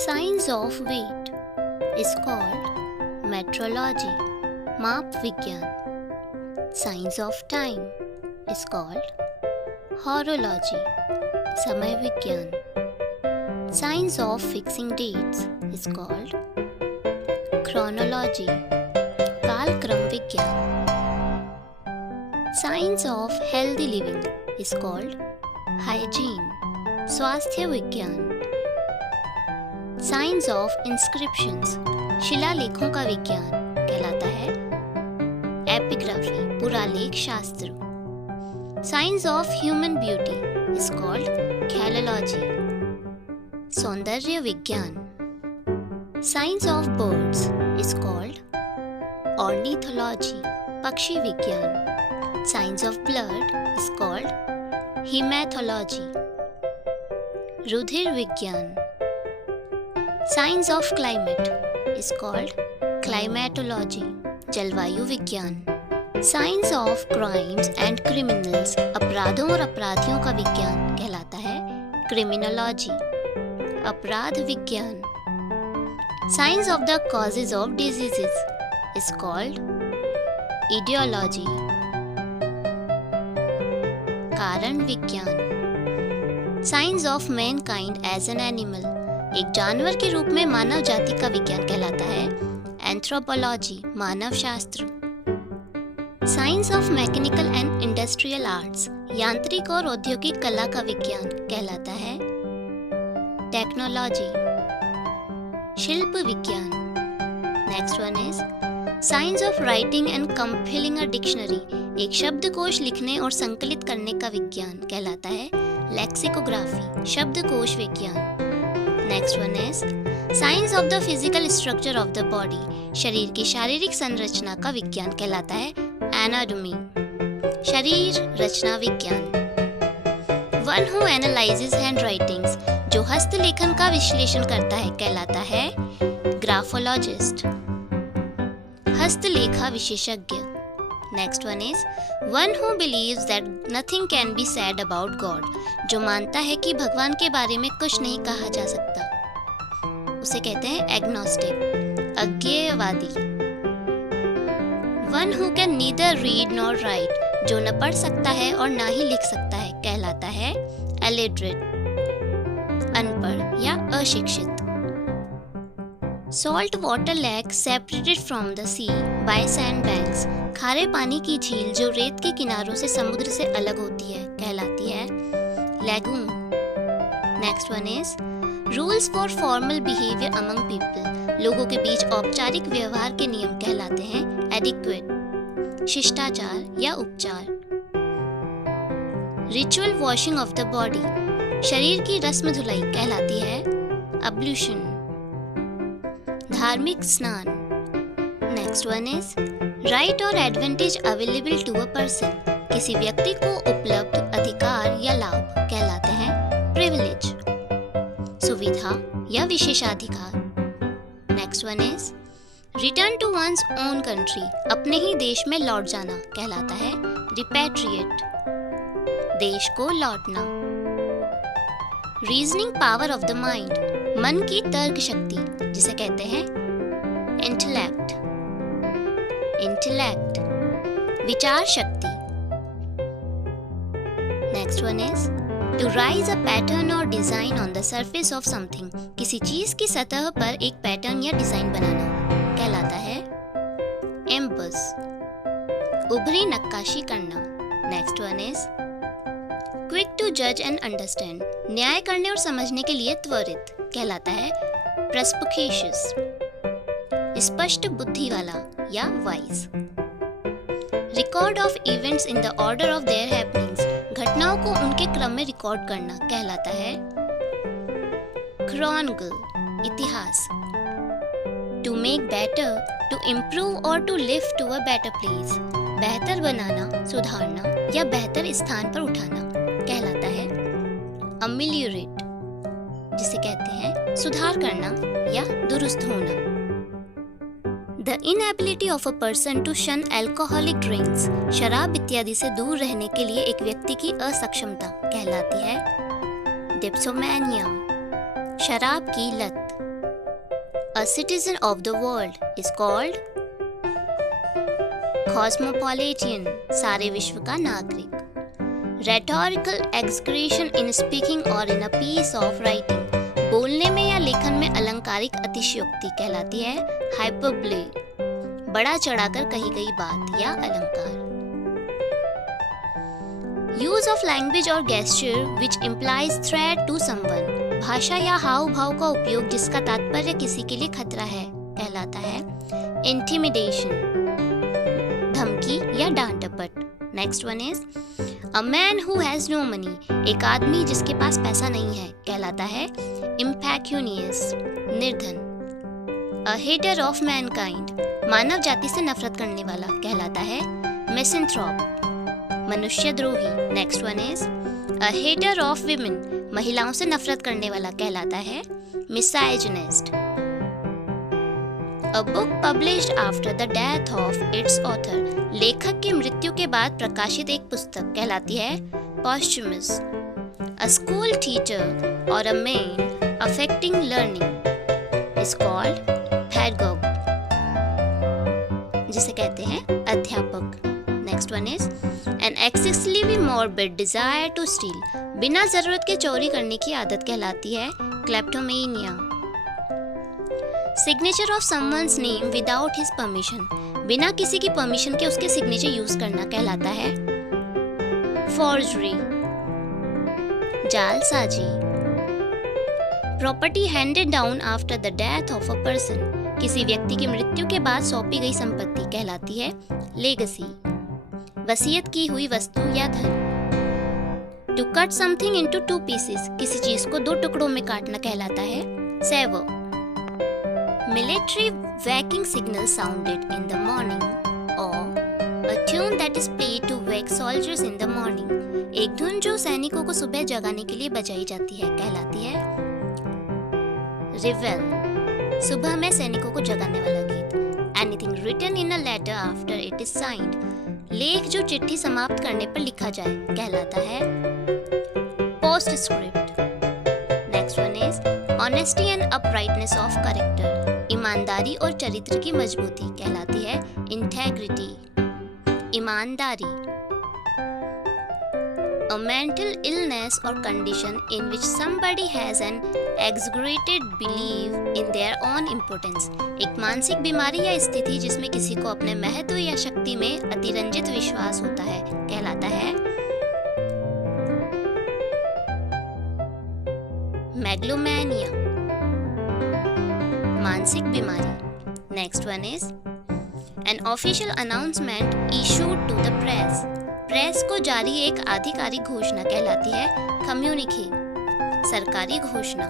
Science of weight is called metrology, माप विज्ञान. Science of time is called horology, समय विज्ञान. Science of fixing dates is called chronology, कालक्रम विज्ञान. Science of healthy living is called hygiene, स्वास्थ्य विज्ञान. Science of inscriptions, शिलालेखों का विज्ञान कहलाता है एपिग्राफी, पुरालेख शास्त्र. Science of human beauty is called calology, सौंदर्य विज्ञान. Science of birds is called ornithology, पक्षी विज्ञान. Science of blood is called haematology, रुधिर विज्ञान. Science of climate is called climatology, जलवायु विज्ञान. Science of crimes and criminals, अपराधों और अपराधियों का विज्ञान कहलाता है क्रिमिनोलॉजी, अपराध विज्ञान. Science of the causes of diseases is called aetiology, कारण विज्ञान. Science of mankind as an animal, एक जानवर के रूप में मानव जाति का विज्ञान कहलाता है एंथ्रोपोलॉजी, मानव शास्त्र. Science of mechanical and industrial arts, यांत्रिक और औद्योगिक कला का विज्ञान कहलाता है टेक्नोलॉजी, शिल्प विज्ञान. Next one is science of writing and compiling a dictionary, एक शब्दकोश लिखने और संकलित करने का विज्ञान कहलाता है लेक्सिकोग्राफी, शब्दकोश विज्ञान. Next one is science of the physical structure of the body, शरीर की शारीरिक संरचना का विज्ञान कहलाता है एनाटॉमी, शरीर रचना विज्ञान. One who analyses hand writings, जो हस्तलेखन का विश्लेषण करता है कहलाता है ग्राफोलॉजिस्ट, हस्तलेखा विशेषज्ञ. Next one is one who believes that nothing can be said about God, जो मानता है कि भगवान के बारे में कुछ नहीं कहा जा सकता, उसे कहते हैं एग्नोस्टिक, अज्ञेयवादी. One who can neither read nor write, जो न पढ़ सकता है और ना ही लिख सकता है कहलाता है इलिटरेट, अनपढ़ या अशिक्षित. Salt water lake separated from the sea by sandbanks, खारे पानी की झील जो रेत के किनारों से समुद्र से अलग होती है कहलाती है lagoon. Next one is rules for formal behaviour among people, लोगों के बीच औपचारिक व्यवहार के नियम कहलाते हैं एडिक्वेट, शिष्टाचार या उपचार. Ritual washing of the body, शरीर की रस्म धुलाई कहलाती है अब्ल्यूशन, धार्मिक स्नान. नेक्स्ट वन इज राइट और advantage available to a person, किसी व्यक्ति को उपलब्ध अधिकार या लाभ कहलाते हैं प्रिविलेज, सुविधा या विशेषाधिकार. Next one is return to one's own country, अपने ही देश में लौट जाना कहलाता है रिपैट्रिएट, देश को लौटना. Reasoning power of the mind, मन की तर्क शक्ति जिसे कहते हैं इंटेलेक्ट, इंटेलेक्ट विचार शक्ति. Next one is to raise a pattern और design on the surface of something, किसी चीज की सतह पर एक पैटर्न या डिजाइन बनाना कहलाता है एम्बस, उभरी नक्काशी करना. Next one is quick to जज एंड अंडरस्टैंड, न्याय करने और समझने के लिए त्वरित कहलाता है परस्पिकेशियस, स्पष्ट बुद्धि वाला या wise. Record of events in the order of their happenings, घटनाओं को उनके क्रम में रिकॉर्ड करना कहलाता है क्रॉनिकल, इतिहास. To make better, to improve और to lift to a better place, बेहतर बनाना, सुधारना या बेहतर स्थान पर उठाना कहलाता है अमेलियोरेट, जिसे कहते हैं सुधार करना या दुरुस्त होना. The inability of a person to shun alcoholic drinks, शराब इत्यादि से दूर रहने के लिए एक व्यक्ति की असक्षमता कहलाती है डिप्सोमैनिया, शराब की लत. A citizen of the world is called cosmopolitan, सारे विश्व का नागरिक. Rhetorical exaggeration in speaking or in a piece of writing, बोलने में या लेखन में अलंकारिक अतिशयोक्ति कहलाती है hyperbole, बड़ा चढ़ाकर कही गई बात या अलंकार. Use of language or gesture which implies threat to someone, भाषा या हाव भाव का उपयोग जिसका तात्पर्य किसी के लिए खतरा है कहलाता है intimidation, धमकी या डांट डपट. Next one is a man who has no money, एक आदमी जिसके पास पैसा नहीं है कहलाता है impecunious, निर्धन. अ हेटर ऑफ मैनकाइंड, मानव जाति से नफरत करने वाला कहलाता है मिसेंथ्रोप, मनुष्यद्रोही. Next one is a hater of women, महिलाओं से नफरत करने वाला कहलाता है misogynist. A book published after the death of its author, लेखक की मृत्यु के बाद प्रकाशित एक पुस्तक कहलाती है posthumous. A school teacher or a man affecting learning is called pedagogue, जिसे कहते हैं अध्यापक. Next one is an excessively morbid desire to steal, बिना जरूरत के चोरी करने की आदत कहलाती है kleptomania. Signature of someone's name without his permission, बिना किसी की परमिशन के उसके सिग्नेचर यूज करना कहलाता है फॉर्जरी, जालसाजी. Property handed down after the death of a person, किसी व्यक्ति की मृत्यु के बाद सौंपी गई संपत्ति कहलाती है लेगेसी. वसीयत की हुई वस्तु या धन. To cut something into two pieces, किसी चीज को दो टुकड़ों में काटना कहलाता है sever. Military waking signal sounded in the morning, or a tune that is played to wake soldiers in the morning, एक धुन जो सैनिकों को सुबह जगाने के लिए बजाई जाती है कहलाती है रिवेल, सुबह में सैनिकों को जगाने वाला गीत. Anything written in a letter after it is signed, लेख जो चिट्ठी समाप्त करने पर लिखा जाए कहलाता है postscript. Next one is honesty and uprightness of character, ईमानदारी और चरित्र की मजबूती कहलाती है इंटेग्रिटी, ईमानदारी. A mental illness or condition in which somebody has an exaggerated belief in their own importance, एक मानसिक बीमारी या स्थिति जिसमें किसी को अपने महत्व या शक्ति में अतिरंजित विश्वास होता है कहलाता है मेगलोमैनिया, मानसिक बीमारी. Next one is an official announcement issued to the press, press को जारी एक आधिकारिक घोषणा कहलाती है कम्युनिके, सरकारी घोषणा.